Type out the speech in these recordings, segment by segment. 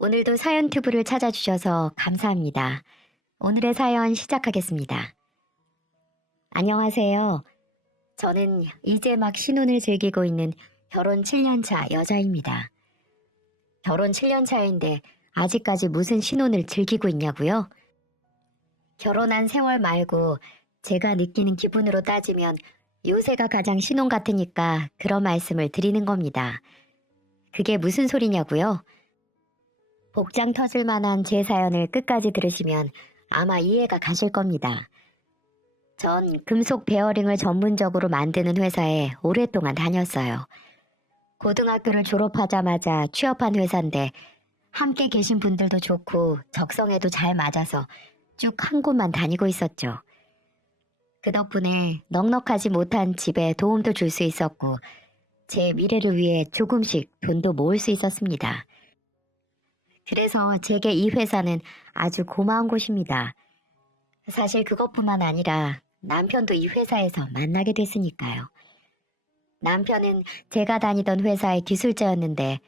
오늘도 사연 튜브를 찾아주셔서 감사합니다. 오늘의 사연 시작하겠습니다. 안녕하세요. 저는 이제 막 신혼을 즐기고 있는 결혼 7년 차 여자입니다. 결혼 7년 차인데 아직까지 무슨 신혼을 즐기고 있냐고요? 결혼한 세월 말고 제가 느끼는 기분으로 따지면 요새가 가장 신혼 같으니까 그런 말씀을 드리는 겁니다. 그게 무슨 소리냐고요? 복장 터질 만한 제 사연을 끝까지 들으시면 아마 이해가 가실 겁니다. 전 금속 베어링을 전문적으로 만드는 회사에 오랫동안 다녔어요. 고등학교를 졸업하자마자 취업한 회사인데 함께 계신 분들도 좋고 적성에도 잘 맞아서 쭉 한 곳만 다니고 있었죠. 그 덕분에 넉넉하지 못한 집에 도움도 줄 수 있었고 제 미래를 위해 조금씩 돈도 모을 수 있었습니다. 그래서 제게 이 회사는 아주 고마운 곳입니다. 사실 그것뿐만 아니라 남편도 이 회사에서 만나게 됐으니까요. 남편은 제가 다니던 회사의 기술자였는데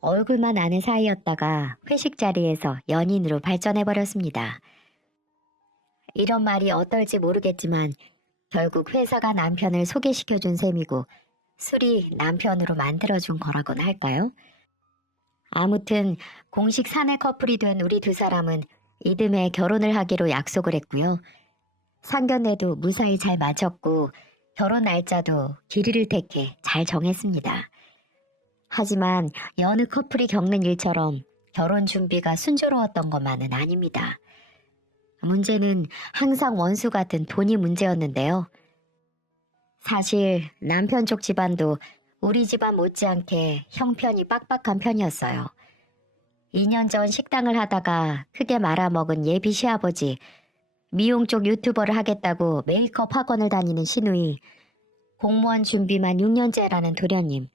얼굴만 아는 사이였다가 회식 자리에서 연인으로 발전해버렸습니다. 이런 말이 어떨지 모르겠지만 결국 회사가 남편을 소개시켜준 셈이고 술이 남편으로 만들어준 거라고나 할까요? 아무튼 공식 사내 커플이 된 우리 두 사람은 이듬해 결혼을 하기로 약속을 했고요. 상견례도 무사히 잘 마쳤고 결혼 날짜도 길이를 택해 잘 정했습니다. 하지만 여느 커플이 겪는 일처럼 결혼 준비가 순조로웠던 것만은 아닙니다. 문제는 항상 원수 같은 돈이 문제였는데요. 사실 남편 쪽 집안도 우리 집안 못지않게 형편이 빡빡한 편이었어요. 2년 전 식당을 하다가 크게 말아먹은 예비 시아버지, 미용 쪽 유튜버를 하겠다고 메이크업 학원을 다니는 시누이, 공무원 준비만 6년째라는 도련님,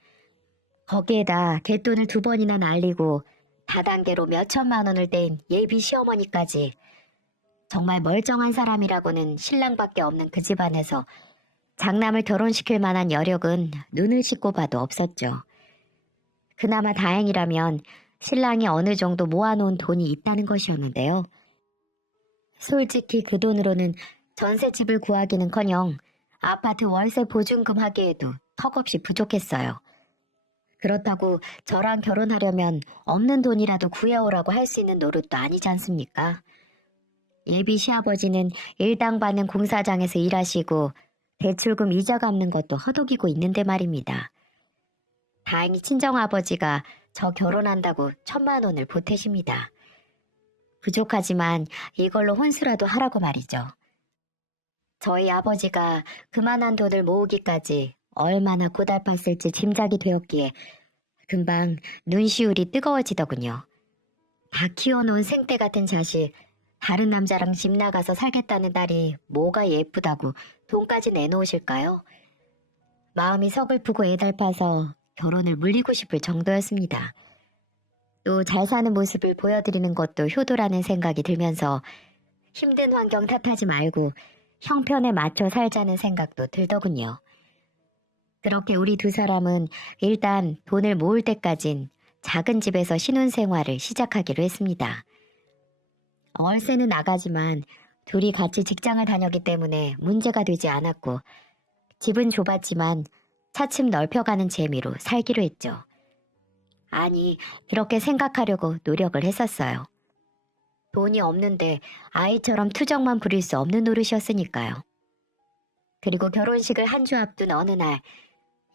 거기에다 갯돈을 2번이나 날리고 다단계로 몇천만 원을 뗀 예비 시어머니까지 정말 멀쩡한 사람이라고는 신랑밖에 없는 그 집안에서 장남을 결혼시킬 만한 여력은 눈을 씻고 봐도 없었죠. 그나마 다행이라면 신랑이 어느 정도 모아놓은 돈이 있다는 것이었는데요. 솔직히 그 돈으로는 전셋집을 구하기는커녕 아파트 월세 보증금 하기에도 턱없이 부족했어요. 그렇다고 저랑 결혼하려면 없는 돈이라도 구해오라고 할 수 있는 노릇도 아니지 않습니까? 예비 시아버지는 일당 받는 공사장에서 일하시고 대출금 이자 갚는 것도 허덕이고 있는데 말입니다. 다행히 친정아버지가 저 결혼한다고 1,000만 원을 보태십니다. 부족하지만 이걸로 혼수라도 하라고 말이죠. 저희 아버지가 그만한 돈을 모으기까지 얼마나 고달팠을지 짐작이 되었기에 금방 눈시울이 뜨거워지더군요. 다 키워놓은 생떼 같은 자식, 다른 남자랑 집 나가서 살겠다는 딸이 뭐가 예쁘다고 돈까지 내놓으실까요? 마음이 서글프고 애달파서 결혼을 물리고 싶을 정도였습니다. 또 잘 사는 모습을 보여드리는 것도 효도라는 생각이 들면서 힘든 환경 탓하지 말고 형편에 맞춰 살자는 생각도 들더군요. 그렇게 우리 두 사람은 일단 돈을 모을 때까진 작은 집에서 신혼생활을 시작하기로 했습니다. 월세는 나가지만 둘이 같이 직장을 다녔기 때문에 문제가 되지 않았고 집은 좁았지만 차츰 넓혀가는 재미로 살기로 했죠. 아니, 그렇게 생각하려고 노력을 했었어요. 돈이 없는데 아이처럼 투정만 부릴 수 없는 노릇이었으니까요. 그리고 결혼식을 한 주 앞둔 어느 날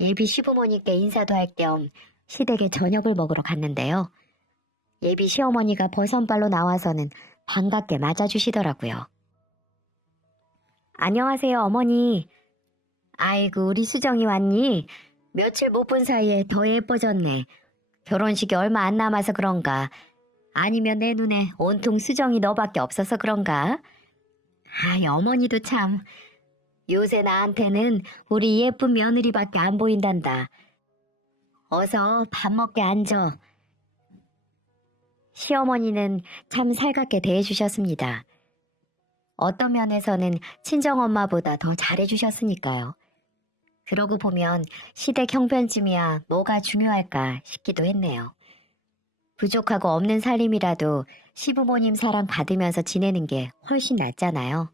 예비 시부모님께 인사도 할 겸 시댁에 저녁을 먹으러 갔는데요. 예비 시어머니가 버선발로 나와서는 반갑게 맞아주시더라고요. 안녕하세요, 어머니. 아이고, 우리 수정이 왔니? 며칠 못 본 사이에 더 예뻐졌네. 결혼식이 얼마 안 남아서 그런가? 아니면 내 눈에 온통 수정이 너밖에 없어서 그런가? 아이, 어머니도 참. 요새 나한테는 우리 예쁜 며느리밖에 안 보인단다. 어서 밥 먹게 앉아. 시어머니는 참 살갑게 대해주셨습니다. 어떤 면에서는 친정엄마보다 더 잘해주셨으니까요. 그러고 보면 시댁 형편쯤이야 뭐가 중요할까 싶기도 했네요. 부족하고 없는 살림이라도 시부모님 사랑 받으면서 지내는 게 훨씬 낫잖아요.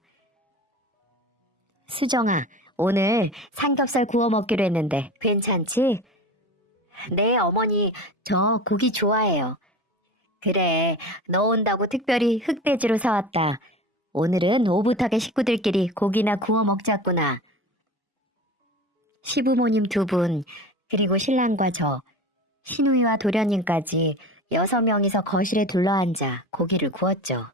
수정아, 오늘 삼겹살 구워 먹기로 했는데 괜찮지? 네, 어머니, 저 고기 좋아해요. 그래, 너 온다고 특별히 흑돼지로 사왔다. 오늘은 오붓하게 식구들끼리 고기나 구워 먹자꾸나. 시부모님 두 분, 그리고 신랑과 저, 시누이와 도련님까지 6명이서 거실에 둘러앉아 고기를 구웠죠.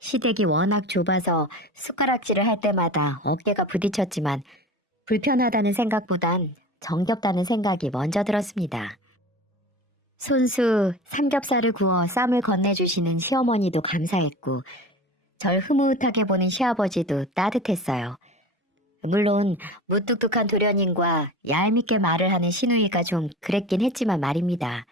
시댁이 워낙 좁아서 숟가락질을 할 때마다 어깨가 부딪혔지만 불편하다는 생각보단 정겹다는 생각이 먼저 들었습니다. 손수 삼겹살을 구워 쌈을 건네주시는 시어머니도 감사했고 절 흐뭇하게 보는 시아버지도 따뜻했어요. 물론 무뚝뚝한 도련님과 얄밉게 말을 하는 시누이가 좀 그랬긴 했지만 말입니다.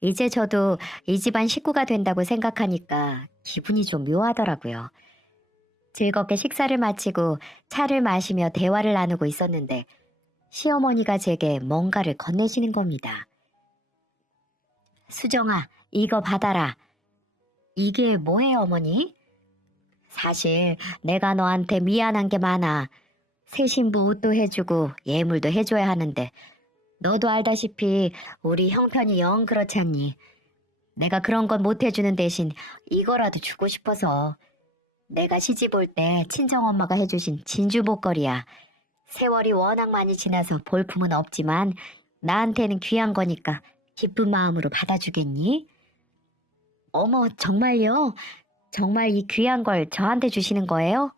이제 저도 이 집안 식구가 된다고 생각하니까 기분이 좀 묘하더라고요. 즐겁게 식사를 마치고 차를 마시며 대화를 나누고 있었는데 시어머니가 제게 뭔가를 건네시는 겁니다. 수정아, 이거 받아라. 이게 뭐예요, 어머니? 사실 내가 너한테 미안한 게 많아. 새 신부 옷도 해주고 예물도 해줘야 하는데 너도 알다시피 우리 형편이 영 그렇지 않니? 내가 그런 건 못 해주는 대신 이거라도 주고 싶어서. 내가 시집 올 때 친정엄마가 해주신 진주 목걸이야. 세월이 워낙 많이 지나서 볼품은 없지만 나한테는 귀한 거니까 기쁜 마음으로 받아주겠니? 어머, 정말요? 정말 이 귀한 걸 저한테 주시는 거예요?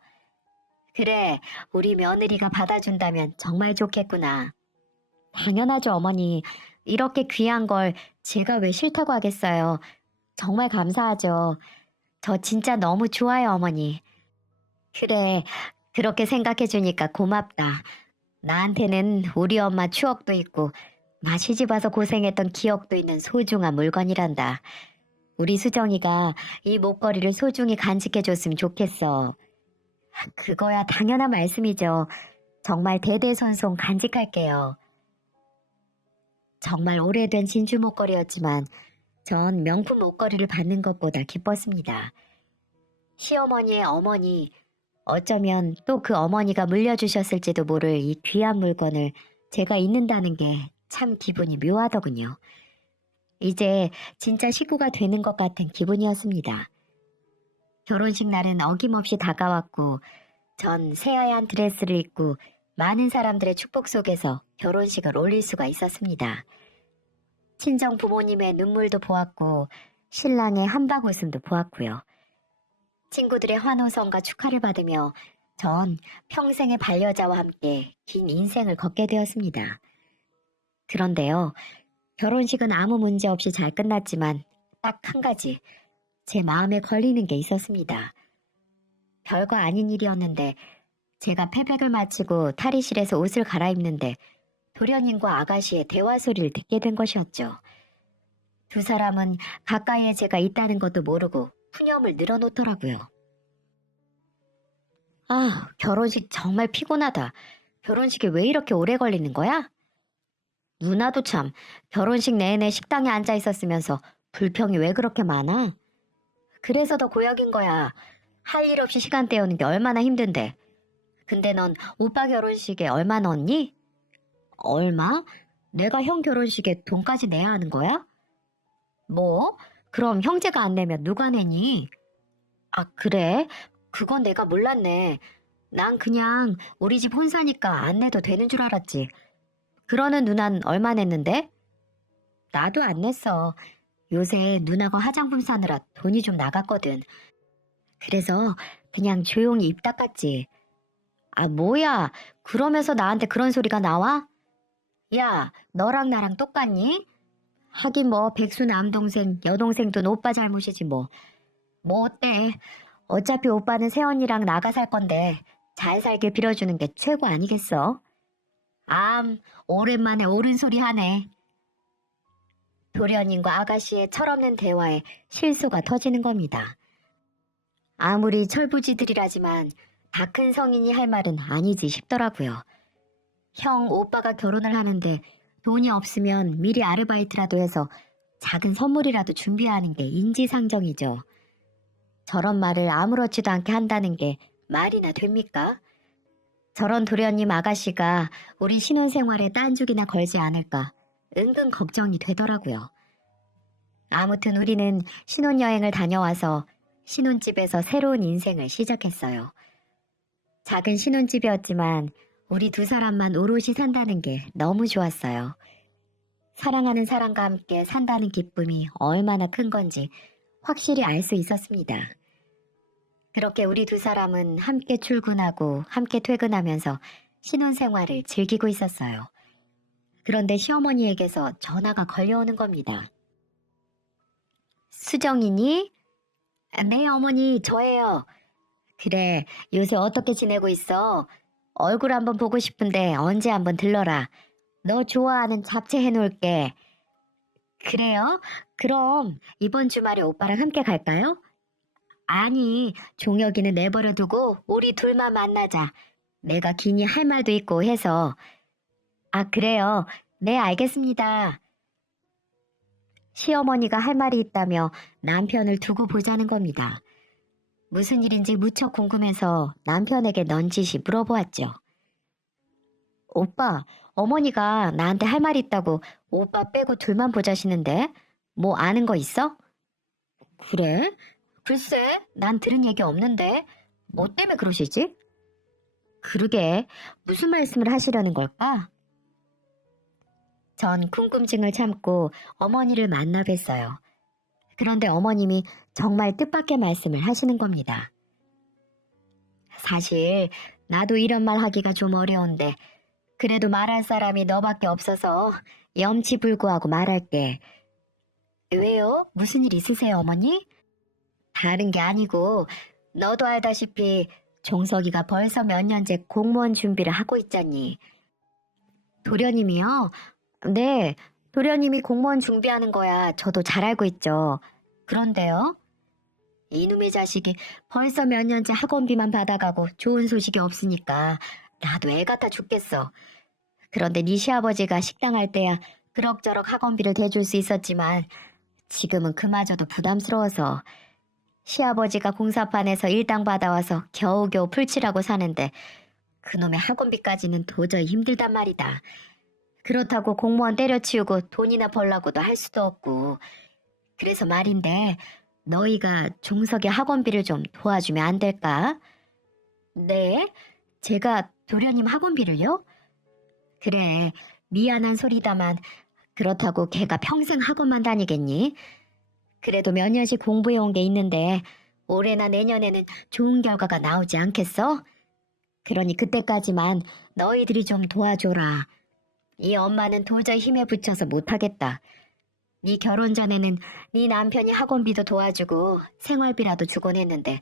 그래, 우리 며느리가 받아준다면 정말 좋겠구나. 당연하죠, 어머니. 이렇게 귀한 걸 제가 왜 싫다고 하겠어요. 정말 감사하죠. 저 진짜 너무 좋아요, 어머니. 그래, 그렇게 생각해주니까 고맙다. 나한테는 우리 엄마 추억도 있고 시집 와서 고생했던 기억도 있는 소중한 물건이란다. 우리 수정이가 이 목걸이를 소중히 간직해줬으면 좋겠어. 그거야 당연한 말씀이죠. 정말 대대손손 간직할게요. 정말 오래된 진주 목걸이였지만 전 명품 목걸이를 받는 것보다 기뻤습니다. 시어머니의 어머니, 어쩌면 또 그 어머니가 물려주셨을지도 모를 이 귀한 물건을 제가 잊는다는 게 참 기분이 묘하더군요. 이제 진짜 식구가 되는 것 같은 기분이었습니다. 결혼식 날은 어김없이 다가왔고 전 새하얀 드레스를 입고 많은 사람들의 축복 속에서 결혼식을 올릴 수가 있었습니다. 친정 부모님의 눈물도 보았고 신랑의 한박 웃음도 보았고요. 친구들의 환호성과 축하를 받으며 전 평생의 반려자와 함께 긴 인생을 걷게 되었습니다. 그런데요, 결혼식은 아무 문제 없이 잘 끝났지만 딱 한 가지 제 마음에 걸리는 게 있었습니다. 별거 아닌 일이었는데 제가 패백을 마치고 탈의실에서 옷을 갈아입는데 도련님과 아가씨의 대화 소리를 듣게 된 것이었죠. 두 사람은 가까이에 제가 있다는 것도 모르고 푸념을 늘어놓더라고요. 아, 결혼식 정말 피곤하다. 결혼식이 왜 이렇게 오래 걸리는 거야? 누나도 참, 결혼식 내내 식당에 앉아 있었으면서 불평이 왜 그렇게 많아? 그래서 더 고역인 거야. 할 일 없이 시간 때우는 게 얼마나 힘든데. 근데 넌 오빠 결혼식에 얼마 넣었니? 얼마? 내가 형 결혼식에 돈까지 내야 하는 거야? 뭐? 그럼 형제가 안 내면 누가 내니? 아, 그래? 그건 내가 몰랐네. 난 그냥 우리 집 혼사니까 안 내도 되는 줄 알았지. 그러는 누난 얼마 냈는데? 나도 안 냈어. 요새 누나가 화장품 사느라 돈이 좀 나갔거든. 그래서 그냥 조용히 입 닦았지. 아, 뭐야? 그러면서 나한테 그런 소리가 나와? 야, 너랑 나랑 똑같니? 하긴 뭐 백수 남동생, 여동생 돈 오빠 잘못이지 뭐. 뭐 어때? 어차피 오빠는 새언니랑 나가 살 건데 잘 살길 빌어주는 게 최고 아니겠어? 오랜만에 옳은 소리 하네. 도련님과 아가씨의 철없는 대화에 실소가 터지는 겁니다. 아무리 철부지들이라지만 다 큰 성인이 할 말은 아니지 싶더라고요. 형, 오빠가 결혼을 하는데 돈이 없으면 미리 아르바이트라도 해서 작은 선물이라도 준비하는 게 인지상정이죠. 저런 말을 아무렇지도 않게 한다는 게 말이나 됩니까? 저런 도련님 아가씨가 우리 신혼생활에 딴죽이나 걸지 않을까 은근 걱정이 되더라고요. 아무튼 우리는 신혼여행을 다녀와서 신혼집에서 새로운 인생을 시작했어요. 작은 신혼집이었지만 우리 두 사람만 오롯이 산다는 게 너무 좋았어요. 사랑하는 사람과 함께 산다는 기쁨이 얼마나 큰 건지 확실히 알 수 있었습니다. 그렇게 우리 두 사람은 함께 출근하고 함께 퇴근하면서 신혼생활을 즐기고 있었어요. 그런데 시어머니에게서 전화가 걸려오는 겁니다. 수정이니? 네, 어머니, 저예요. 그래, 요새 어떻게 지내고 있어? 얼굴 한번 보고 싶은데 언제 한번 들러라. 너 좋아하는 잡채 해놓을게. 그래요? 그럼 이번 주말에 오빠랑 함께 갈까요? 아니, 종혁이는 내버려두고 우리 둘만 만나자. 내가 기니 할 말도 있고 해서. 아, 그래요? 네, 알겠습니다. 시어머니가 할 말이 있다며 남편을 두고 보자는 겁니다. 무슨 일인지 무척 궁금해서 남편에게 넌지시 물어보았죠. 오빠, 어머니가 나한테 할 말이 있다고 오빠 빼고 둘만 보자시는데 뭐 아는 거 있어? 그래? 글쎄, 난 들은 얘기 없는데 뭐 때문에 그러시지? 그러게, 무슨 말씀을 하시려는 걸까? 전 궁금증을 참고 어머니를 만나 뵀어요. 그런데 어머님이 정말 뜻밖의 말씀을 하시는 겁니다. 사실 나도 이런 말 하기가 좀 어려운데 그래도 말할 사람이 너밖에 없어서 염치불구하고 말할게. 왜요? 무슨 일 있으세요, 어머니? 다른 게 아니고 너도 알다시피 종석이가 벌써 몇 년째 공무원 준비를 하고 있잖니. 도련님이요? 네, 도련님이 공무원 준비하는 거야 저도 잘 알고 있죠. 그런데요? 이놈의 자식이 벌써 몇 년째 학원비만 받아가고 좋은 소식이 없으니까 나도 애 같아 죽겠어. 그런데 네 시아버지가 식당 할 때야 그럭저럭 학원비를 대줄 수 있었지만 지금은 그마저도 부담스러워서 시아버지가 공사판에서 일당 받아와서 겨우겨우 풀칠하고 사는데 그놈의 학원비까지는 도저히 힘들단 말이다. 그렇다고 공무원 때려치우고 돈이나 벌라고도 할 수도 없고. 그래서 말인데 너희가 종석의 학원비를 좀 도와주면 안 될까? 네? 제가 도련님 학원비를요? 그래, 미안한 소리다만 그렇다고 걔가 평생 학원만 다니겠니? 그래도 몇 년씩 공부해온 게 있는데 올해나 내년에는 좋은 결과가 나오지 않겠어? 그러니 그때까지만 너희들이 좀 도와줘라. 이 엄마는 도저히 힘에 부쳐서 못하겠다. 네 결혼 전에는 네 남편이 학원비도 도와주고 생활비라도 주곤 했는데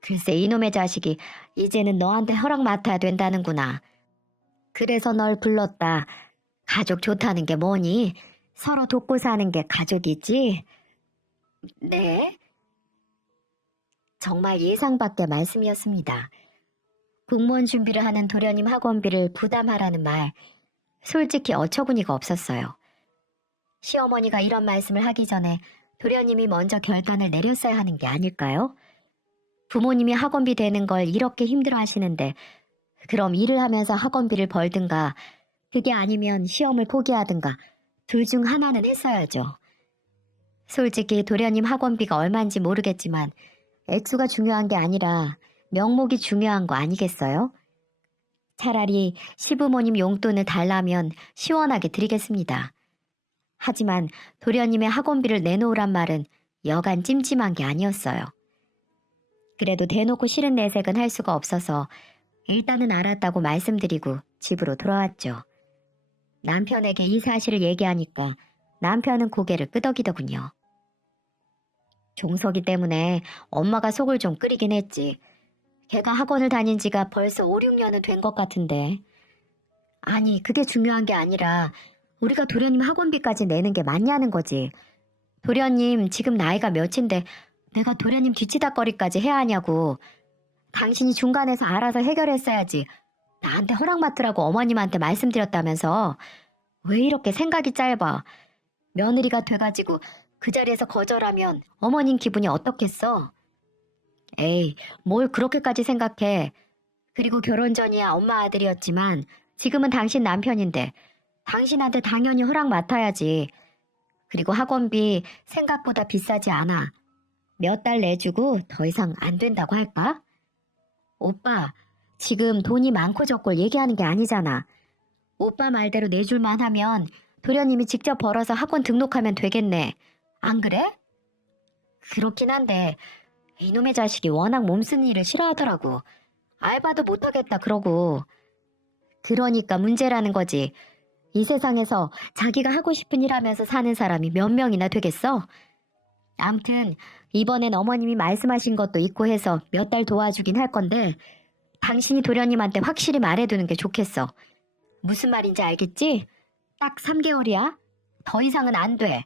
글쎄 이놈의 자식이 이제는 너한테 허락 맡아야 된다는구나. 그래서 널 불렀다. 가족 좋다는 게 뭐니? 서로 돕고 사는 게 가족이지? 네? 정말 예상 밖의 말씀이었습니다. 공무원 준비를 하는 도련님 학원비를 부담하라는 말, 솔직히 어처구니가 없었어요. 시어머니가 이런 말씀을 하기 전에 도련님이 먼저 결단을 내렸어야 하는 게 아닐까요? 부모님이 학원비 대는 걸 이렇게 힘들어 하시는데 그럼 일을 하면서 학원비를 벌든가 그게 아니면 시험을 포기하든가 둘 중 하나는 했어야죠. 솔직히 도련님 학원비가 얼마인지 모르겠지만 액수가 중요한 게 아니라 명목이 중요한 거 아니겠어요? 차라리 시부모님 용돈을 달라면 시원하게 드리겠습니다. 하지만 도련님의 학원비를 내놓으란 말은 여간 찜찜한 게 아니었어요. 그래도 대놓고 싫은 내색은 할 수가 없어서 일단은 알았다고 말씀드리고 집으로 돌아왔죠. 남편에게 이 사실을 얘기하니까 남편은 고개를 끄덕이더군요. 종석이 때문에 엄마가 속을 좀 끓이긴 했지. 걔가 학원을 다닌 지가 벌써 5, 6년은 된 것 같은데. 아니, 그게 중요한 게 아니라 우리가 도련님 학원비까지 내는 게 맞냐는 거지. 도련님 지금 나이가 몇인데 내가 도련님 뒤치다거리까지 해야 하냐고. 당신이 중간에서 알아서 해결했어야지. 나한테 허락 맡으라고 어머님한테 말씀드렸다면서. 왜 이렇게 생각이 짧아. 며느리가 돼가지고 그 자리에서 거절하면 어머님 기분이 어떻겠어? 에이, 뭘 그렇게까지 생각해. 그리고 결혼 전이야 엄마 아들이었지만 지금은 당신 남편인데 당신한테 당연히 허락 맡아야지. 그리고 학원비 생각보다 비싸지 않아. 몇 달 내주고 더 이상 안 된다고 할까? 오빠, 지금 돈이 많고 적고를 얘기하는 게 아니잖아. 오빠 말대로 내줄만 하면 도련님이 직접 벌어서 학원 등록하면 되겠네. 안 그래? 그렇긴 한데 이놈의 자식이 워낙 몸쓰는 일을 싫어하더라고. 알바도 못하겠다 그러고. 그러니까 문제라는 거지. 이 세상에서 자기가 하고 싶은 일 하면서 사는 사람이 몇 명이나 되겠어? 암튼 이번엔 어머님이 말씀하신 것도 있고 해서 몇 달 도와주긴 할 건데 당신이 도련님한테 확실히 말해두는 게 좋겠어. 무슨 말인지 알겠지? 딱 3개월이야. 더 이상은 안 돼.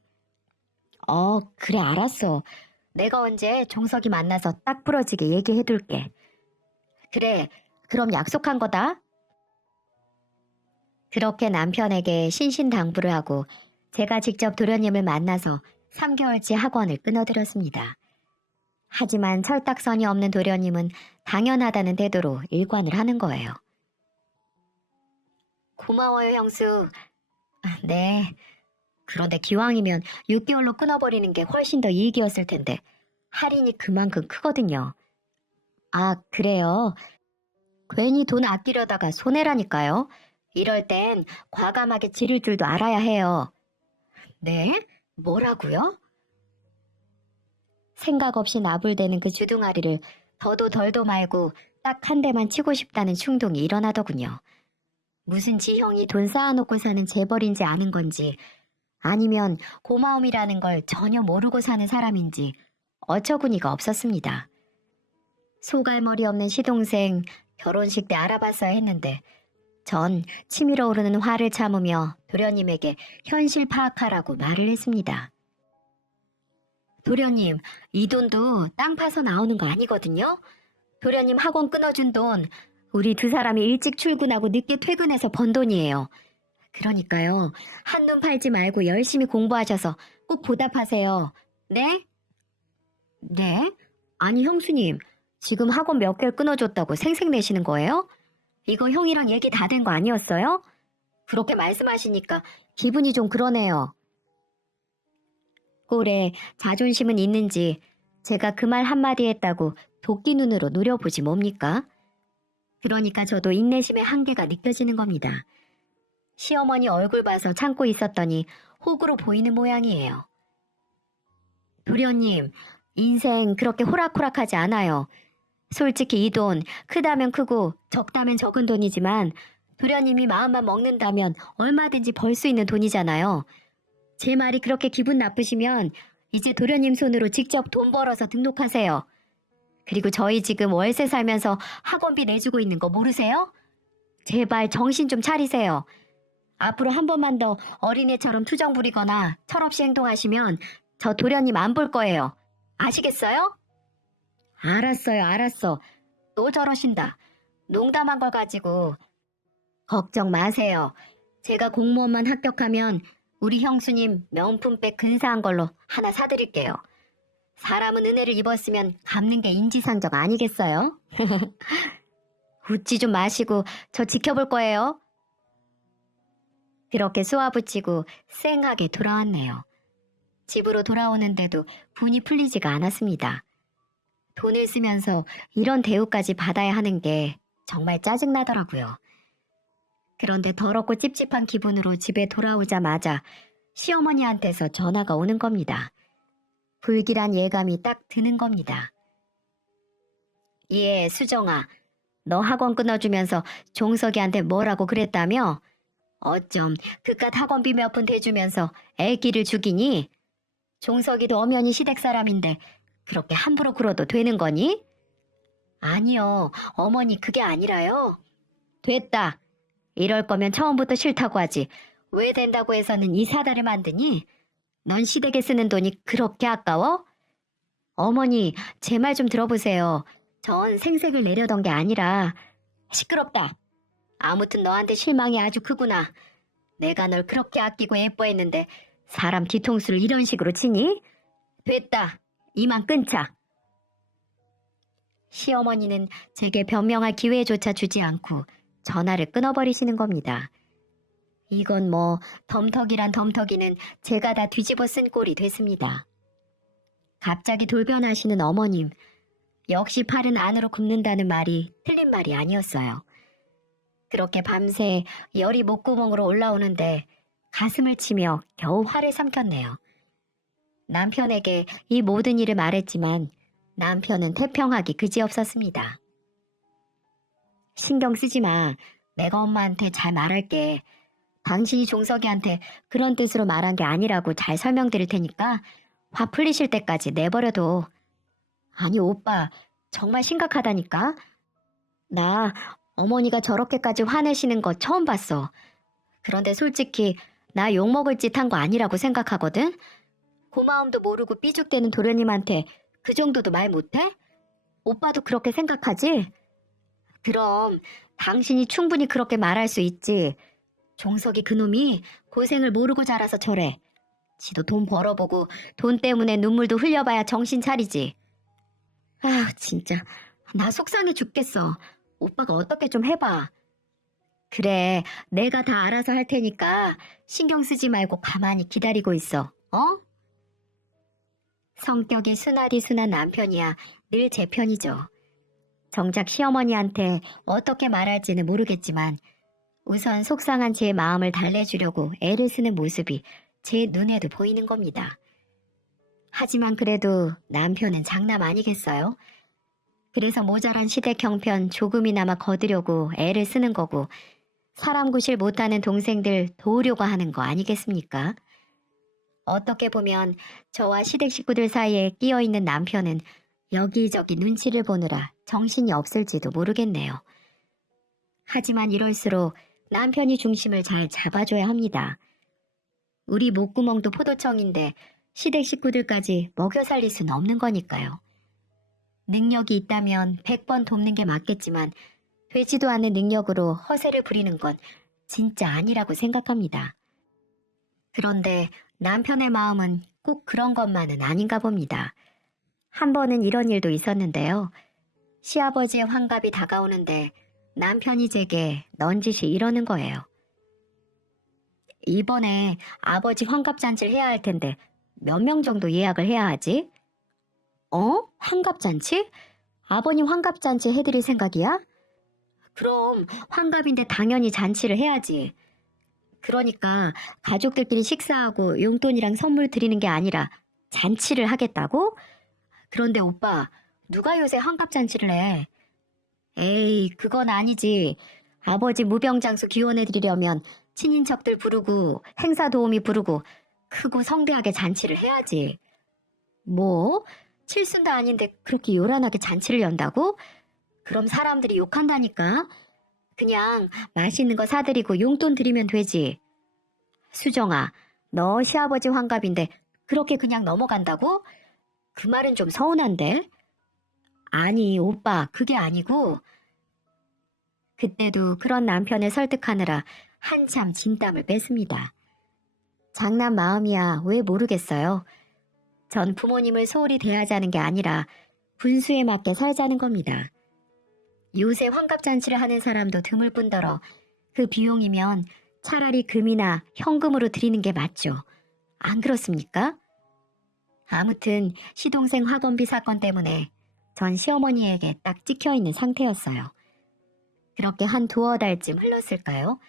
그래 알았어. 내가 언제 종석이 만나서 딱 부러지게 얘기해둘게. 그래, 그럼 약속한 거다. 그렇게 남편에게 신신당부를 하고 제가 직접 도련님을 만나서 3개월치 학원을 끊어드렸습니다. 하지만 철딱선이 없는 도련님은 당연하다는 태도로 일관을 하는 거예요. 고마워요, 형수. 네. 그런데 기왕이면 6개월로 끊어버리는 게 훨씬 더 이익이었을 텐데 할인이 그만큼 크거든요. 아, 그래요? 괜히 돈 아끼려다가 손해라니까요. 이럴 땐 과감하게 지를 줄도 알아야 해요. 네? 뭐라고요? 생각 없이 나불대는 그 주둥아리를 더도 덜도 말고 딱 한 대만 치고 싶다는 충동이 일어나더군요. 무슨 지형이 돈 쌓아놓고 사는 재벌인지 아는 건지 아니면 고마움이라는 걸 전혀 모르고 사는 사람인지 어처구니가 없었습니다. 소갈머리 없는 시동생 결혼식 때 알아봤어야 했는데 전 치밀어 오르는 화를 참으며 도련님에게 현실 파악하라고 말을 했습니다. 도련님, 이 돈도 땅 파서 나오는 거 아니거든요? 도련님 학원 끊어준 돈 우리 두 사람이 일찍 출근하고 늦게 퇴근해서 번 돈이에요. 그러니까요. 한눈 팔지 말고 열심히 공부하셔서 꼭 보답하세요. 네? 네? 아니 형수님, 지금 학원 몇 개를 끊어줬다고 생색내시는 거예요? 이거 형이랑 얘기 다 된 거 아니었어요? 그렇게 말씀하시니까 기분이 좀 그러네요. 꼴에 자존심은 있는지 제가 그 말 한마디 했다고 도끼 눈으로 노려보지 뭡니까? 그러니까 저도 인내심의 한계가 느껴지는 겁니다. 시어머니 얼굴 봐서 참고 있었더니 호구로 보이는 모양이에요. 도련님, 인생 그렇게 호락호락하지 않아요. 솔직히 이 돈 크다면 크고 적다면 적은 돈이지만 도련님이 마음만 먹는다면 얼마든지 벌 수 있는 돈이잖아요. 제 말이 그렇게 기분 나쁘시면 이제 도련님 손으로 직접 돈 벌어서 등록하세요. 그리고 저희 지금 월세 살면서 학원비 내주고 있는 거 모르세요? 제발 정신 좀 차리세요. 앞으로 한 번만 더 어린애처럼 투정 부리거나 철없이 행동하시면 저 도련님 안 볼 거예요. 아시겠어요? 알았어요, 알았어. 또 저러신다. 농담한 걸 가지고. 걱정 마세요. 제가 공무원만 합격하면 우리 형수님 명품백 근사한 걸로 하나 사드릴게요. 사람은 은혜를 입었으면 갚는 게 인지상정 아니겠어요? 웃지 좀 마시고 저 지켜볼 거예요. 그렇게 쏘아붙이고 쌩하게 돌아왔네요. 집으로 돌아오는데도 분이 풀리지가 않았습니다. 돈을 쓰면서 이런 대우까지 받아야 하는 게 정말 짜증나더라고요. 그런데 더럽고 찝찝한 기분으로 집에 돌아오자마자 시어머니한테서 전화가 오는 겁니다. 불길한 예감이 딱 드는 겁니다. 예, 수정아. 너 학원 끊어주면서 종석이한테 뭐라고 그랬다며? 어쩜 그깟 학원비 몇 푼 대주면서 애기를 죽이니? 종석이도 엄연히 시댁 사람인데 그렇게 함부로 굴어도 되는 거니? 아니요, 어머니 그게 아니라요. 됐다. 이럴 거면 처음부터 싫다고 하지. 왜 된다고 해서는 이 사다를 만드니? 넌 시댁에 쓰는 돈이 그렇게 아까워? 어머니, 제 말 좀 들어보세요. 전 생색을 내려던 게 아니라. 시끄럽다. 아무튼 너한테 실망이 아주 크구나. 내가 널 그렇게 아끼고 예뻐했는데 사람 뒤통수를 이런 식으로 치니? 됐다. 이만 끊자. 시어머니는 제게 변명할 기회조차 주지 않고 전화를 끊어버리시는 겁니다. 이건 뭐 덤터기란 덤터기는 제가 다 뒤집어 쓴 꼴이 됐습니다. 갑자기 돌변하시는 어머님, 역시 팔은 안으로 굽는다는 말이 틀린 말이 아니었어요. 그렇게 밤새 열이 목구멍으로 올라오는데 가슴을 치며 겨우 화를 삼켰네요. 남편에게 이 모든 일을 말했지만 남편은 태평하기 그지없었습니다. 신경 쓰지 마. 내가 엄마한테 잘 말할게. 당신이 종석이한테 그런 뜻으로 말한 게 아니라고 잘 설명드릴 테니까 화 풀리실 때까지 내버려둬. 아니 오빠, 정말 심각하다니까? 나 어머니가 저렇게까지 화내시는 거 처음 봤어. 그런데 솔직히 나 욕먹을 짓 한 거 아니라고 생각하거든? 고마움도 모르고 삐죽대는 도련님한테 그 정도도 말 못해? 오빠도 그렇게 생각하지? 그럼 당신이 충분히 그렇게 말할 수 있지. 종석이 그놈이 고생을 모르고 자라서 저래. 지도 돈 벌어보고 돈 때문에 눈물도 흘려봐야 정신 차리지. 아 진짜 나 속상해 죽겠어. 오빠가 어떻게 좀 해봐. 그래, 내가 다 알아서 할 테니까 신경 쓰지 말고 가만히 기다리고 있어. 어? 성격이 순하디 순한 남편이야 늘 제 편이죠. 정작 시어머니한테 어떻게 말할지는 모르겠지만 우선 속상한 제 마음을 달래주려고 애를 쓰는 모습이 제 눈에도 보이는 겁니다. 하지만 그래도 남편은 장남 아니겠어요? 그래서 모자란 시댁 형편 조금이나마 거두려고 애를 쓰는 거고 사람 구실 못하는 동생들 도우려고 하는 거 아니겠습니까? 어떻게 보면 저와 시댁 식구들 사이에 끼어있는 남편은 여기저기 눈치를 보느라 정신이 없을지도 모르겠네요. 하지만 이럴수록 남편이 중심을 잘 잡아줘야 합니다. 우리 목구멍도 포도청인데 시댁 식구들까지 먹여 살릴 수는 없는 거니까요. 능력이 있다면 100번 돕는 게 맞겠지만 되지도 않는 능력으로 허세를 부리는 건 진짜 아니라고 생각합니다. 그런데 남편의 마음은 꼭 그런 것만은 아닌가 봅니다. 한 번은 이런 일도 있었는데요. 시아버지의 환갑이 다가오는데 남편이 제게 넌지시 이러는 거예요. 이번에 아버지 환갑잔치를 해야 할 텐데 몇 명 정도 예약을 해야 하지? 환갑잔치? 아버님 환갑잔치 해드릴 생각이야? 그럼 환갑인데 당연히 잔치를 해야지. 그러니까 가족들끼리 식사하고 용돈이랑 선물 드리는 게 아니라 잔치를 하겠다고? 그런데 오빠, 누가 요새 환갑잔치를 해? 에이, 그건 아니지. 아버지 무병장수 기원해드리려면 친인척들 부르고 행사 도우미 부르고 크고 성대하게 잔치를 해야지. 뭐? 칠순도 아닌데 그렇게 요란하게 잔치를 연다고? 그럼 사람들이 욕한다니까. 그냥 맛있는 거 사드리고 용돈 드리면 되지. 수정아, 너 시아버지 환갑인데 그렇게 그냥 넘어간다고? 그 말은 좀 서운한데? 아니, 오빠, 그게 아니고. 그때도 그런 남편을 설득하느라 한참 진땀을 뺐습니다. 장남 마음이야 왜 모르겠어요. 전 부모님을 소홀히 대하자는 게 아니라 분수에 맞게 살자는 겁니다. 요새 환갑잔치를 하는 사람도 드물 뿐더러 그 비용이면 차라리 금이나 현금으로 드리는 게 맞죠. 안 그렇습니까? 아무튼 시동생 학원비 사건 때문에 전 시어머니에게 딱 찍혀있는 상태였어요. 그렇게 한 두어 달쯤 흘렀을까요?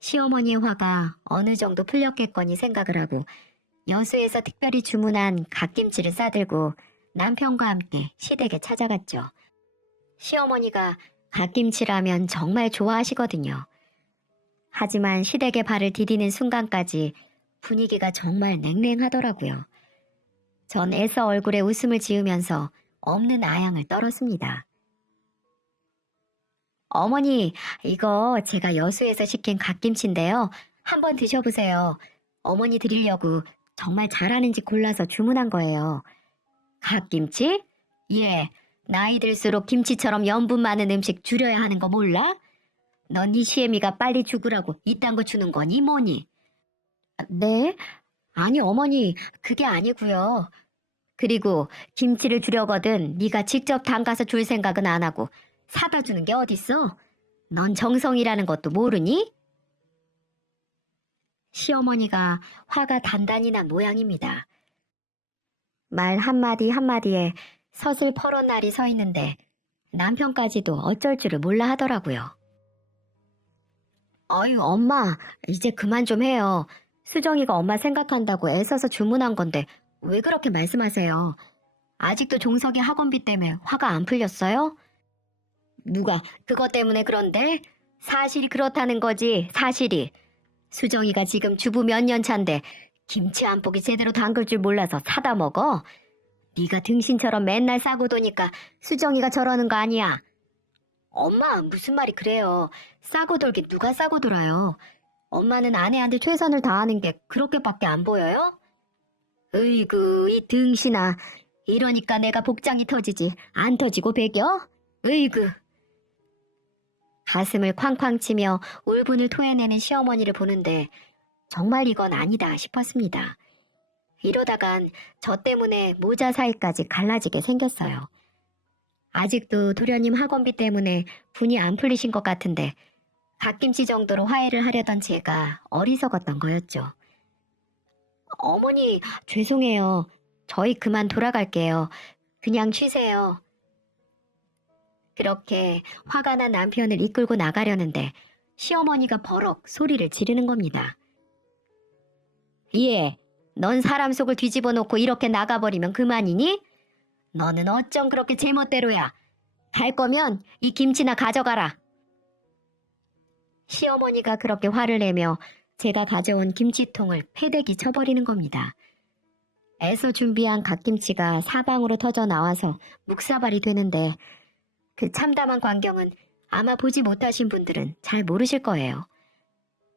시어머니의 화가 어느 정도 풀렸겠거니 생각을 하고 여수에서 특별히 주문한 갓김치를 싸들고 남편과 함께 시댁에 찾아갔죠. 시어머니가 갓김치라면 정말 좋아하시거든요. 하지만 시댁에 발을 디디는 순간까지 분위기가 정말 냉랭하더라고요. 전 애써 얼굴에 웃음을 지으면서 없는 아양을 떨었습니다. 어머니, 이거 제가 여수에서 시킨 갓김치인데요. 한번 드셔보세요. 어머니 드리려고 정말 잘하는지 골라서 주문한 거예요. 갓김치? 예, 나이 들수록 김치처럼 염분 많은 음식 줄여야 하는 거 몰라? 넌 네 시애미가 빨리 죽으라고 이딴 거 주는 거니 뭐니? 네? 아니 어머니, 그게 아니고요. 그리고 김치를 주려거든 네가 직접 담가서 줄 생각은 안 하고 사다 주는 게 어딨어? 넌 정성이라는 것도 모르니? 시어머니가 화가 단단히 난 모양입니다. 말 한마디 한마디에 서슬퍼런 날이 서 있는데 남편까지도 어쩔 줄을 몰라 하더라고요. 어이, 엄마, 이제 그만 좀 해요. 수정이가 엄마 생각한다고 애써서 주문한 건데 왜 그렇게 말씀하세요? 아직도 종석이 학원비 때문에 화가 안 풀렸어요? 누가 그것 때문에 그런데? 사실이 그렇다는 거지, 사실이. 수정이가 지금 주부 몇 년 차인데 김치 한 포기 제대로 담글 줄 몰라서 사다 먹어? 네가 등신처럼 맨날 싸고 도니까 수정이가 저러는 거 아니야? 엄마, 무슨 말이 그래요. 싸고 돌긴 누가 싸고 돌아요. 엄마는 아내한테 최선을 다하는 게 그렇게밖에 안 보여요? 으이구, 이 등신아. 이러니까 내가 복장이 터지지. 안 터지고 배겨? 으이구. 가슴을 쾅쾅 치며 울분을 토해내는 시어머니를 보는데 정말 이건 아니다 싶었습니다. 이러다간 저 때문에 모자 사이까지 갈라지게 생겼어요. 아직도 도련님 학원비 때문에 분이 안 풀리신 것 같은데 갓김치 정도로 화해를 하려던 제가 어리석었던 거였죠. 어머니, 죄송해요. 저희 그만 돌아갈게요. 그냥 쉬세요. 그렇게 화가 난 남편을 이끌고 나가려는데 시어머니가 버럭 소리를 지르는 겁니다. 예, 넌 사람 속을 뒤집어 놓고 이렇게 나가버리면 그만이니? 너는 어쩜 그렇게 제멋대로야. 갈 거면 이 김치나 가져가라. 시어머니가 그렇게 화를 내며 제가 가져온 김치통을 패대기 쳐버리는 겁니다. 애써 준비한 갓김치가 사방으로 터져 나와서 묵사발이 되는데 그 참담한 광경은 아마 보지 못하신 분들은 잘 모르실 거예요.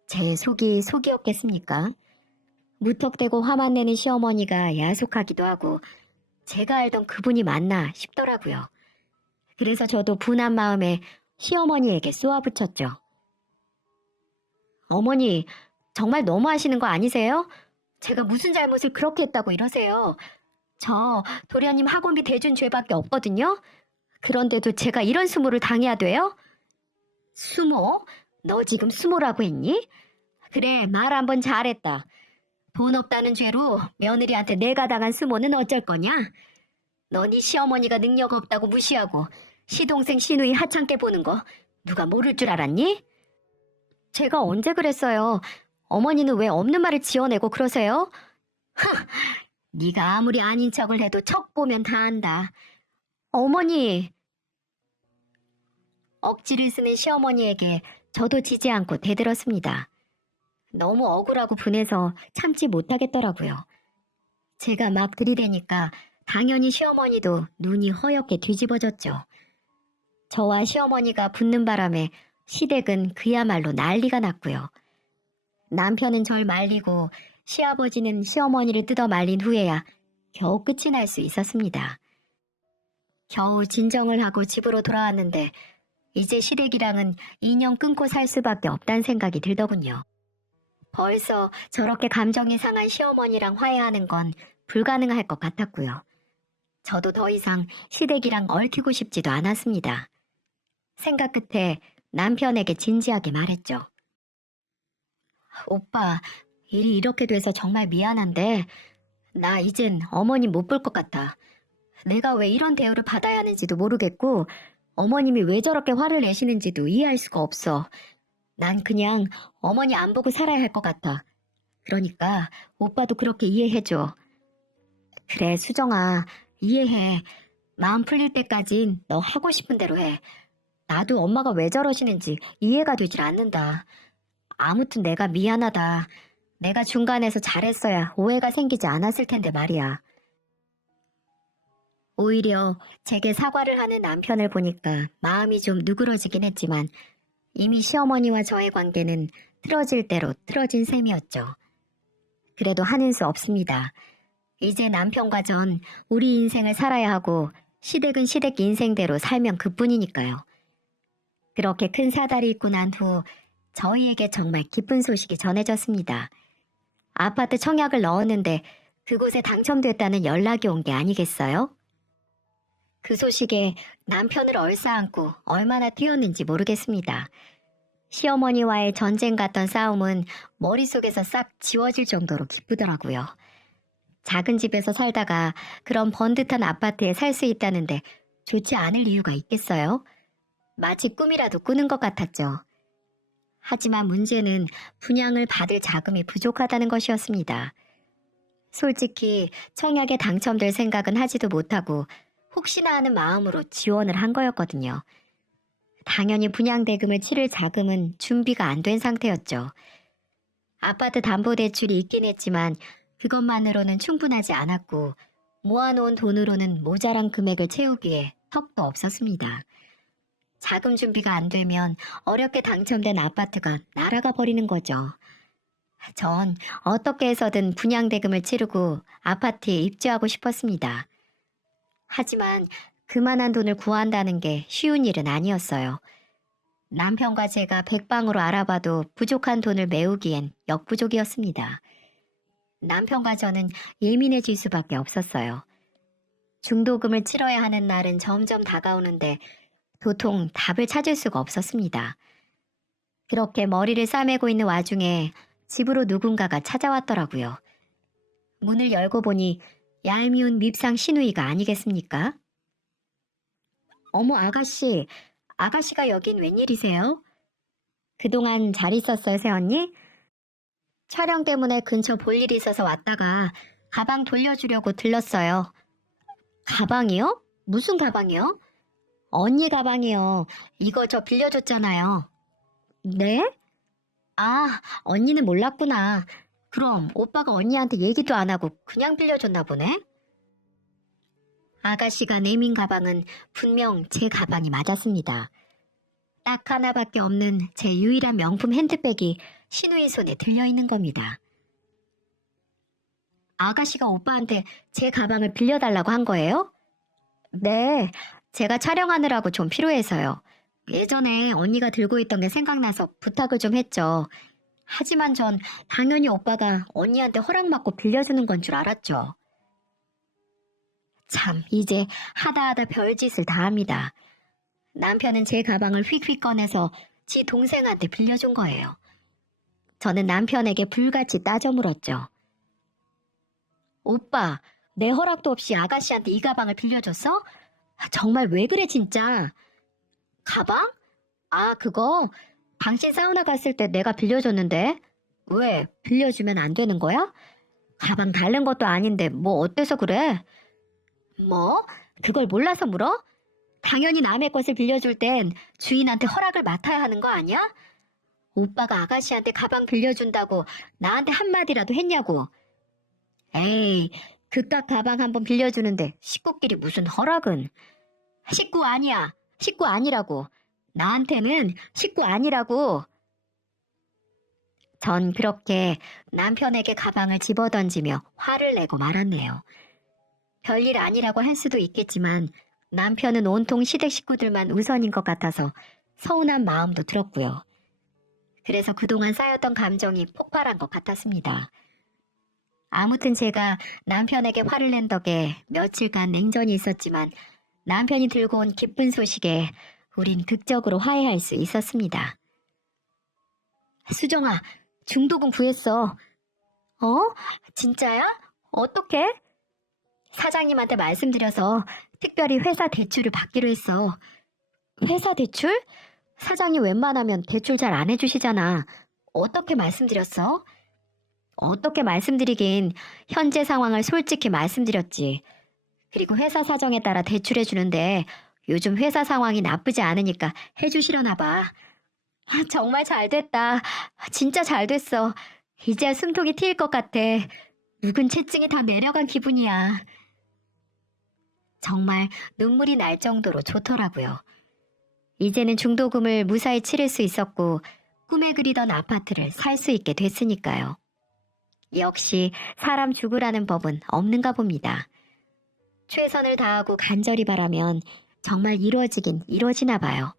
제 속이 속이었겠습니까? 무턱대고 화만 내는 시어머니가 야속하기도 하고 제가 알던 그분이 맞나 싶더라고요. 그래서 저도 분한 마음에 시어머니에게 쏘아붙였죠. 어머니, 정말 너무하시는 거 아니세요? 제가 무슨 잘못을 그렇게 했다고 이러세요? 저 도련님 학원비 대준 죄밖에 없거든요? 그런데도 제가 이런 수모를 당해야 돼요? 수모? 너 지금 수모라고 했니? 그래, 말 한번 잘했다. 돈 없다는 죄로 며느리한테 내가 당한 수모는 어쩔 거냐? 너 네 시어머니가 능력 없다고 무시하고 시동생 시누이 하찮게 보는 거 누가 모를 줄 알았니? 제가 언제 그랬어요? 어머니는 왜 없는 말을 지어내고 그러세요? 네가 아무리 아닌 척을 해도 척 보면 다 안다. 어머니! 억지를 쓰는 시어머니에게 저도 지지 않고 대들었습니다. 너무 억울하고 분해서 참지 못하겠더라고요. 제가 막 들이대니까 당연히 시어머니도 눈이 허옇게 뒤집어졌죠. 저와 시어머니가 붙는 바람에 시댁은 그야말로 난리가 났고요. 남편은 절 말리고 시아버지는 시어머니를 뜯어 말린 후에야 겨우 끝이 날 수 있었습니다. 겨우 진정을 하고 집으로 돌아왔는데 이제 시댁이랑은 인연 끊고 살 수밖에 없다는 생각이 들더군요. 벌써 저렇게 감정이 상한 시어머니랑 화해하는 건 불가능할 것 같았고요. 저도 더 이상 시댁이랑 얽히고 싶지도 않았습니다. 생각 끝에 남편에게 진지하게 말했죠. 오빠, 일이 이렇게 돼서 정말 미안한데 나 이젠 어머니 못 볼 것 같아. 내가 왜 이런 대우를 받아야 하는지도 모르겠고 어머님이 왜 저렇게 화를 내시는지도 이해할 수가 없어. 난 그냥 어머니 안 보고 살아야 할 것 같아. 그러니까 오빠도 그렇게 이해해줘. 그래, 수정아, 이해해. 마음 풀릴 때까진 너 하고 싶은 대로 해. 나도 엄마가 왜 저러시는지 이해가 되질 않는다. 아무튼 내가 미안하다. 내가 중간에서 잘했어야 오해가 생기지 않았을 텐데 말이야. 오히려 제게 사과를 하는 남편을 보니까 마음이 좀 누그러지긴 했지만 이미 시어머니와 저의 관계는 틀어질 대로 틀어진 셈이었죠. 그래도 하는 수 없습니다. 이제 남편과 전 우리 인생을 살아야 하고 시댁은 시댁 인생대로 살면 그뿐이니까요. 그렇게 큰 사달이 있고 난 후 저희에게 정말 기쁜 소식이 전해졌습니다. 아파트 청약을 넣었는데 그곳에 당첨됐다는 연락이 온 게 아니겠어요? 그 소식에 남편을 얼싸안고 얼마나 뛰었는지 모르겠습니다. 시어머니와의 전쟁 같던 싸움은 머릿속에서 싹 지워질 정도로 기쁘더라고요. 작은 집에서 살다가 그런 번듯한 아파트에 살 수 있다는데 좋지 않을 이유가 있겠어요? 마치 꿈이라도 꾸는 것 같았죠. 하지만 문제는 분양을 받을 자금이 부족하다는 것이었습니다. 솔직히 청약에 당첨될 생각은 하지도 못하고 혹시나 하는 마음으로 지원을 한 거였거든요. 당연히 분양대금을 치를 자금은 준비가 안 된 상태였죠. 아파트 담보대출이 있긴 했지만 그것만으로는 충분하지 않았고 모아놓은 돈으로는 모자란 금액을 채우기에 턱도 없었습니다. 자금 준비가 안 되면 어렵게 당첨된 아파트가 날아가 버리는 거죠. 전 어떻게 해서든 분양대금을 치르고 아파트에 입주하고 싶었습니다. 하지만 그만한 돈을 구한다는 게 쉬운 일은 아니었어요. 남편과 제가 백방으로 알아봐도 부족한 돈을 메우기엔 역부족이었습니다. 남편과 저는 예민해질 수밖에 없었어요. 중도금을 치러야 하는 날은 점점 다가오는데 도통 답을 찾을 수가 없었습니다. 그렇게 머리를 싸매고 있는 와중에 집으로 누군가가 찾아왔더라고요. 문을 열고 보니 얄미운 밉상 시누이가 아니겠습니까? 어머 아가씨, 아가씨가 여긴 웬일이세요? 그동안 잘 있었어요, 새언니? 촬영 때문에 근처 볼 일이 있어서 왔다가 가방 돌려주려고 들렀어요. 가방이요? 무슨 가방이요? 언니 가방이요. 이거 저 빌려줬잖아요. 네? 아, 언니는 몰랐구나. 그럼 오빠가 언니한테 얘기도 안 하고 그냥 빌려줬나 보네? 아가씨가 내민 가방은 분명 제 가방이 맞았습니다. 딱 하나밖에 없는 제 유일한 명품 핸드백이 신우이 손에 들려있는 겁니다. 아가씨가 오빠한테 제 가방을 빌려달라고 한 거예요? 네, 제가 촬영하느라고 좀 필요해서요. 예전에 언니가 들고 있던 게 생각나서 부탁을 좀 했죠. 하지만 전 당연히 오빠가 언니한테 허락받고 빌려주는 건 줄 알았죠. 참, 이제 하다 별짓을 다 합니다. 남편은 제 가방을 휙휙 꺼내서 지 동생한테 빌려준 거예요. 저는 남편에게 불같이 따져 물었죠. 오빠, 내 허락도 없이 아가씨한테 이 가방을 빌려줬어? 정말 왜 그래 진짜? 가방? 아, 그거 당신 사우나 갔을 때 내가 빌려줬는데. 왜? 빌려주면 안 되는 거야? 가방 다른 것도 아닌데 뭐 어때서 그래? 뭐? 그걸 몰라서 물어? 당연히 남의 것을 빌려줄 땐 주인한테 허락을 맡아야 하는 거 아니야? 오빠가 아가씨한테 가방 빌려준다고 나한테 한마디라도 했냐고. 에이, 그깟 가방 한번 빌려주는데 식구끼리 무슨 허락은. 식구 아니야. 식구 아니라고. 나한테는 식구 아니라고. 전 그렇게 남편에게 가방을 집어던지며 화를 내고 말았네요. 별일 아니라고 할 수도 있겠지만 남편은 온통 시댁 식구들만 우선인 것 같아서 서운한 마음도 들었고요. 그래서 그동안 쌓였던 감정이 폭발한 것 같았습니다. 아무튼 제가 남편에게 화를 낸 덕에 며칠간 냉전이 있었지만 남편이 들고 온 기쁜 소식에 우린 극적으로 화해할 수 있었습니다. 수정아, 중도금 구했어. 어? 진짜야? 어떻게? 사장님한테 말씀드려서 특별히 회사 대출을 받기로 했어. 회사 대출? 사장님 웬만하면 대출 잘 안 해주시잖아. 어떻게 말씀드렸어? 어떻게 말씀드리긴 현재 상황을 솔직히 말씀드렸지. 그리고 회사 사정에 따라 대출해주는데 요즘 회사 상황이 나쁘지 않으니까 해주시려나 봐. 정말 잘됐다. 진짜 잘됐어. 이제야 숨통이 트일 것 같아. 묵은 채증이 다 내려간 기분이야. 정말 눈물이 날 정도로 좋더라고요. 이제는 중도금을 무사히 치를 수 있었고 꿈에 그리던 아파트를 살 수 있게 됐으니까요. 역시 사람 죽으라는 법은 없는가 봅니다. 최선을 다하고 간절히 바라면 정말 이루어지긴 이루어지나 봐요.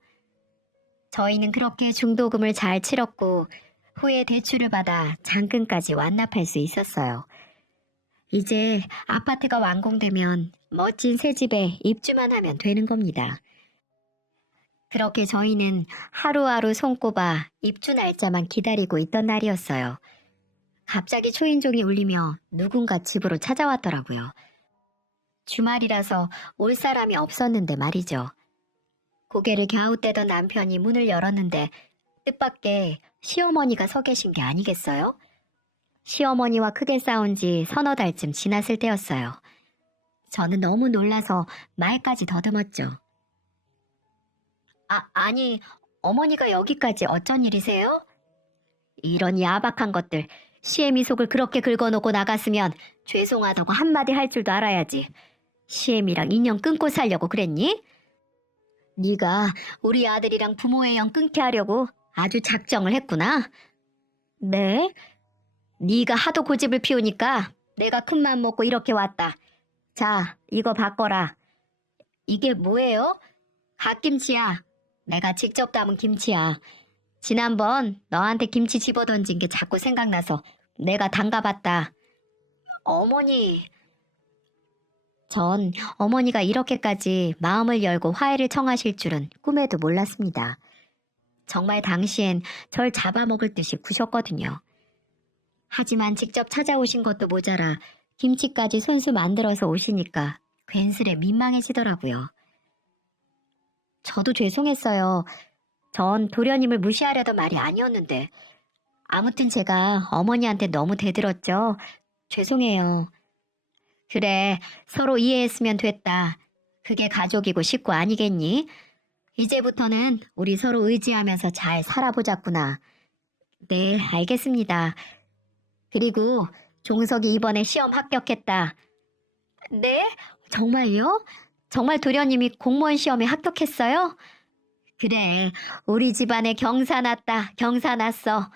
저희는 그렇게 중도금을 잘 치렀고 후에 대출을 받아 잔금까지 완납할 수 있었어요. 이제 아파트가 완공되면 멋진 새 집에 입주만 하면 되는 겁니다. 그렇게 저희는 하루하루 손꼽아 입주 날짜만 기다리고 있던 날이었어요. 갑자기 초인종이 울리며 누군가 집으로 찾아왔더라고요. 주말이라서 올 사람이 없었는데 말이죠. 고개를 갸웃대던 남편이 문을 열었는데 뜻밖의 시어머니가 서 계신 게 아니겠어요? 시어머니와 크게 싸운 지 서너 달쯤 지났을 때였어요. 저는 너무 놀라서 말까지 더듬었죠. 아니, 어머니가 여기까지 어쩐 일이세요? 이런 야박한 것들, 시애미 속을 그렇게 긁어놓고 나갔으면 죄송하다고 한마디 할 줄도 알아야지. 시애미랑 인연 끊고 살려고 그랬니? 네가 우리 아들이랑 부모의 연 끊게 하려고 아주 작정을 했구나. 네? 네가 하도 고집을 피우니까 내가 큰맘 먹고 이렇게 왔다. 자, 이거 바꿔라. 이게 뭐예요? 갓김치야. 내가 직접 담은 김치야. 지난번 너한테 김치 집어던진 게 자꾸 생각나서 내가 담가봤다. 어머니. 전 어머니가 이렇게까지 마음을 열고 화해를 청하실 줄은 꿈에도 몰랐습니다. 정말 당시엔 절 잡아먹을 듯이 구셨거든요. 하지만 직접 찾아오신 것도 모자라 김치까지 손수 만들어서 오시니까 괜스레 민망해지더라고요. 저도 죄송했어요. 전 도련님을 무시하려던 말이 아니었는데. 아무튼 제가 어머니한테 너무 대들었죠. 죄송해요. 그래, 서로 이해했으면 됐다. 그게 가족이고 식구 아니겠니? 이제부터는 우리 서로 의지하면서 잘 살아보자꾸나. 네, 알겠습니다. 그리고 종석이 이번에 시험 합격했다. 네? 정말요? 정말 도련님이 공무원 시험에 합격했어요? 그래, 우리 집안에 경사 났다, 경사 났어.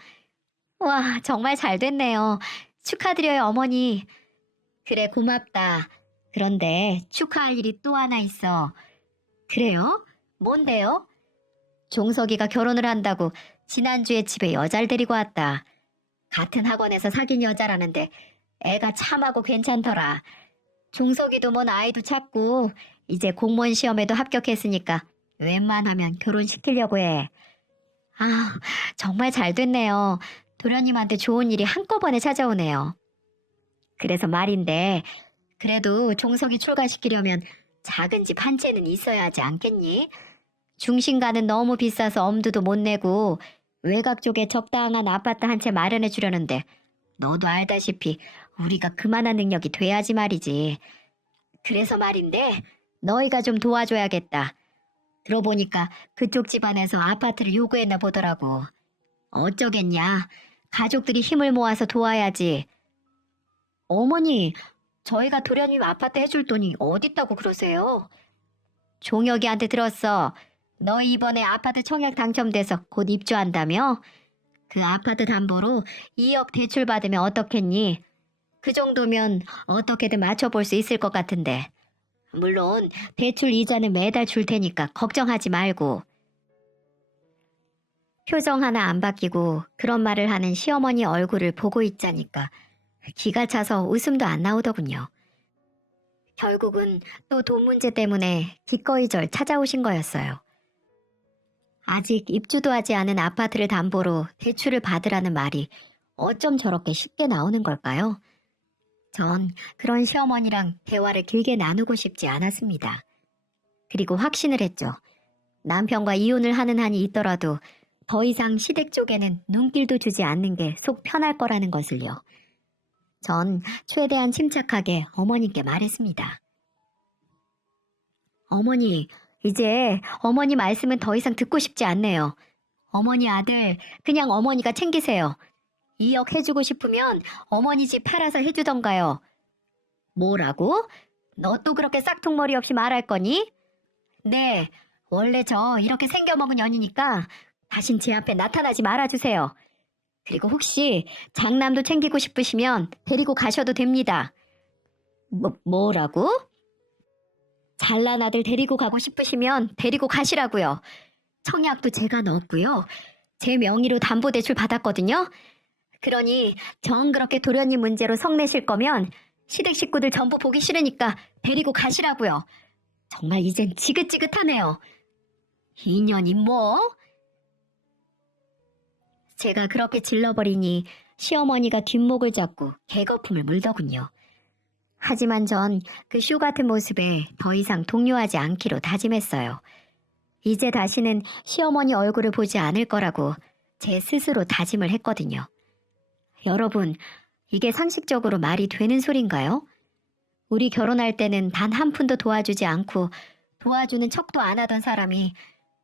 와, 정말 잘 됐네요. 축하드려요, 어머니. 그래, 고맙다. 그런데 축하할 일이 또 하나 있어. 그래요? 뭔데요? 종석이가 결혼을 한다고 지난주에 집에 여자를 데리고 왔다. 같은 학원에서 사귄 여자라는데 애가 참하고 괜찮더라. 종석이도 뭔 아이도 찾고 이제 공무원 시험에도 합격했으니까 웬만하면 결혼시키려고 해. 아, 정말 잘 됐네요. 도련님한테 좋은 일이 한꺼번에 찾아오네요. 그래서 말인데 그래도 종석이 출가시키려면 작은 집 한 채는 있어야 하지 않겠니? 중심가는 너무 비싸서 엄두도 못 내고 외곽 쪽에 적당한 아파트 한 채 마련해 주려는데 너도 알다시피 우리가 그만한 능력이 돼야지 말이지. 그래서 말인데 너희가 좀 도와줘야겠다. 들어보니까 그쪽 집안에서 아파트를 요구했나 보더라고. 어쩌겠냐. 가족들이 힘을 모아서 도와야지. 어머니, 저희가 도련님 아파트 해줄 돈이 어딨다고 그러세요? 종혁이한테 들었어. 너 이번에 아파트 청약 당첨돼서 곧 입주한다며? 그 아파트 담보로 2억 대출 받으면 어떻겠니? 그 정도면 어떻게든 맞춰볼 수 있을 것 같은데. 물론 대출 이자는 매달 줄 테니까 걱정하지 말고. 표정 하나 안 바뀌고 그런 말을 하는 시어머니 얼굴을 보고 있자니까 기가 차서 웃음도 안 나오더군요. 결국은 또 돈 문제 때문에 기꺼이 절 찾아오신 거였어요. 아직 입주도 하지 않은 아파트를 담보로 대출을 받으라는 말이 어쩜 저렇게 쉽게 나오는 걸까요? 전 그런 시어머니랑 대화를 길게 나누고 싶지 않았습니다. 그리고 확신을 했죠. 남편과 이혼을 하는 한이 있더라도 더 이상 시댁 쪽에는 눈길도 주지 않는 게 속 편할 거라는 것을요. 전 최대한 침착하게 어머니께 말했습니다. 어머니, 이제 어머니 말씀은 더 이상 듣고 싶지 않네요. 어머니 아들, 그냥 어머니가 챙기세요. 2억 해주고 싶으면 어머니 집 팔아서 해주던가요. 뭐라고? 너 또 그렇게 싹퉁머리 없이 말할 거니? 네, 원래 저 이렇게 생겨먹은 년이니까 다신 제 앞에 나타나지 말아주세요. 그리고 혹시 장남도 챙기고 싶으시면 데리고 가셔도 됩니다. 뭐라고? 잘난 아들 데리고 가고 싶으시면 데리고 가시라고요. 청약도 제가 넣었고요. 제 명의로 담보대출 받았거든요. 그러니 정 그렇게 도련님 문제로 성내실 거면 시댁 식구들 전부 보기 싫으니까 데리고 가시라고요. 정말 이젠 지긋지긋하네요. 인연이 뭐? 제가 그렇게 질러버리니 시어머니가 뒷목을 잡고 개거품을 물더군요. 하지만 전 그 쇼 같은 모습에 더 이상 동요하지 않기로 다짐했어요. 이제 다시는 시어머니 얼굴을 보지 않을 거라고 제 스스로 다짐을 했거든요. 여러분, 이게 상식적으로 말이 되는 소린가요? 우리 결혼할 때는 단 한 푼도 도와주지 않고 도와주는 척도 안 하던 사람이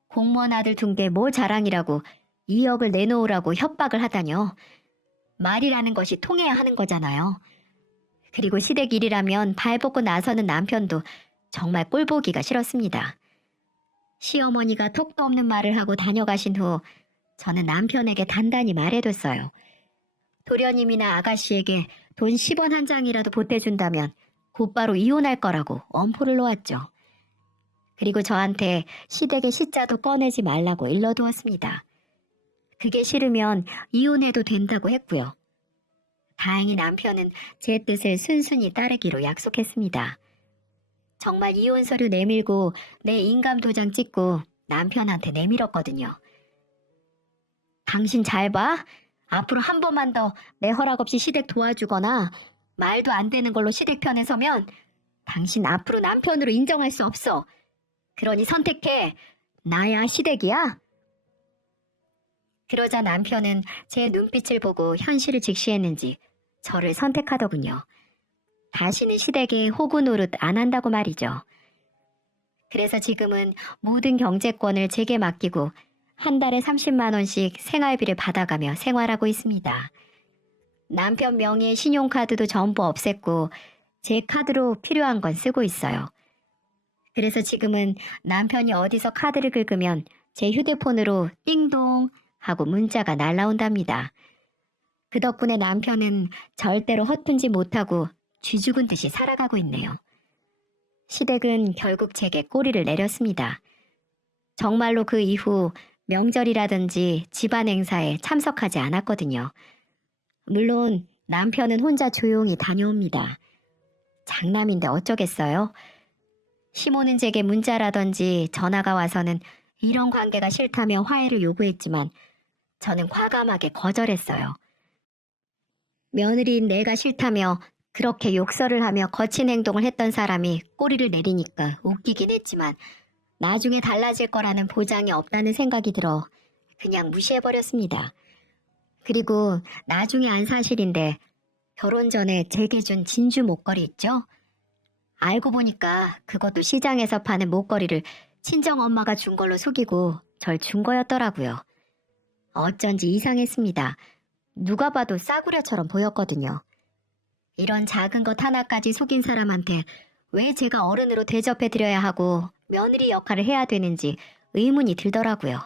공무원 아들 둔 게 뭘 자랑이라고 2억을 내놓으라고 협박을 하다뇨. 말이라는 것이 통해야 하는 거잖아요. 그리고 시댁 일이라면 발벗고 나서는 남편도 정말 꼴보기가 싫었습니다. 시어머니가 턱도 없는 말을 하고 다녀가신 후 저는 남편에게 단단히 말해뒀어요. 도련님이나 아가씨에게 돈 10원 한 장이라도 보태준다면 곧바로 이혼할 거라고 엄포를 놓았죠. 그리고 저한테 시댁의 시자도 꺼내지 말라고 일러두었습니다. 그게 싫으면 이혼해도 된다고 했고요. 다행히 남편은 제 뜻을 순순히 따르기로 약속했습니다. 정말 이혼 서류 내밀고 내 인감 도장 찍고 남편한테 내밀었거든요. 당신 잘 봐. 앞으로 한 번만 더 내 허락 없이 시댁 도와주거나 말도 안 되는 걸로 시댁 편에 서면 당신 앞으로 남편으로 인정할 수 없어. 그러니 선택해. 나야 시댁이야. 그러자 남편은 제 눈빛을 보고 현실을 직시했는지 저를 선택하더군요. 다시는 시댁에 호구 노릇 안 한다고 말이죠. 그래서 지금은 모든 경제권을 제게 맡기고 한 달에 30만 원씩 생활비를 받아가며 생활하고 있습니다. 남편 명의의 신용카드도 전부 없앴고 제 카드로 필요한 건 쓰고 있어요. 그래서 지금은 남편이 어디서 카드를 긁으면 제 휴대폰으로 띵동 하고 문자가 날라온답니다. 그 덕분에 남편은 절대로 허튼지 못하고 쥐죽은 듯이 살아가고 있네요. 시댁은 결국 제게 꼬리를 내렸습니다. 정말로 그 이후 명절이라든지 집안 행사에 참석하지 않았거든요. 물론 남편은 혼자 조용히 다녀옵니다. 장남인데 어쩌겠어요? 시모는 제게 문자라든지 전화가 와서는 이런 관계가 싫다며 화해를 요구했지만 저는 과감하게 거절했어요. 며느리인 내가 싫다며 그렇게 욕설을 하며 거친 행동을 했던 사람이 꼬리를 내리니까 웃기긴 했지만 나중에 달라질 거라는 보장이 없다는 생각이 들어 그냥 무시해버렸습니다. 그리고 나중에 안 사실인데 결혼 전에 제게 준 진주 목걸이 있죠? 알고 보니까 그것도 시장에서 파는 목걸이를 친정엄마가 준 걸로 속이고 절 준 거였더라고요. 어쩐지 이상했습니다. 누가 봐도 싸구려처럼 보였거든요. 이런 작은 것 하나까지 속인 사람한테 왜 제가 어른으로 대접해드려야 하고 며느리 역할을 해야 되는지 의문이 들더라고요.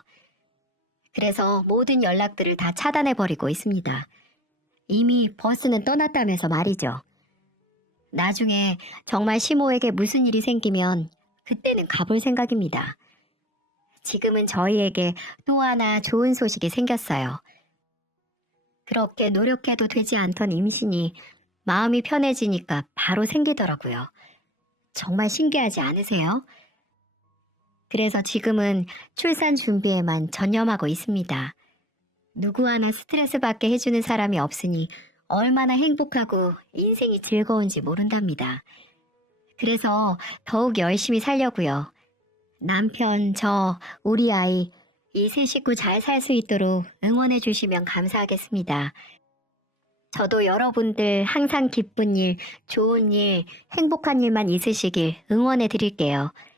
그래서 모든 연락들을 다 차단해버리고 있습니다. 이미 버스는 떠났다면서 말이죠. 나중에 정말 시모에게 무슨 일이 생기면 그때는 가볼 생각입니다. 지금은 저희에게 또 하나 좋은 소식이 생겼어요. 그렇게 노력해도 되지 않던 임신이 마음이 편해지니까 바로 생기더라고요. 정말 신기하지 않으세요? 그래서 지금은 출산 준비에만 전념하고 있습니다. 누구 하나 스트레스 받게 해주는 사람이 없으니 얼마나 행복하고 인생이 즐거운지 모른답니다. 그래서 더욱 열심히 살려고요. 남편, 저, 우리 아이, 이 세 식구 잘 살 수 있도록 응원해 주시면 감사하겠습니다. 저도 여러분들 항상 기쁜 일, 좋은 일, 행복한 일만 있으시길 응원해 드릴게요.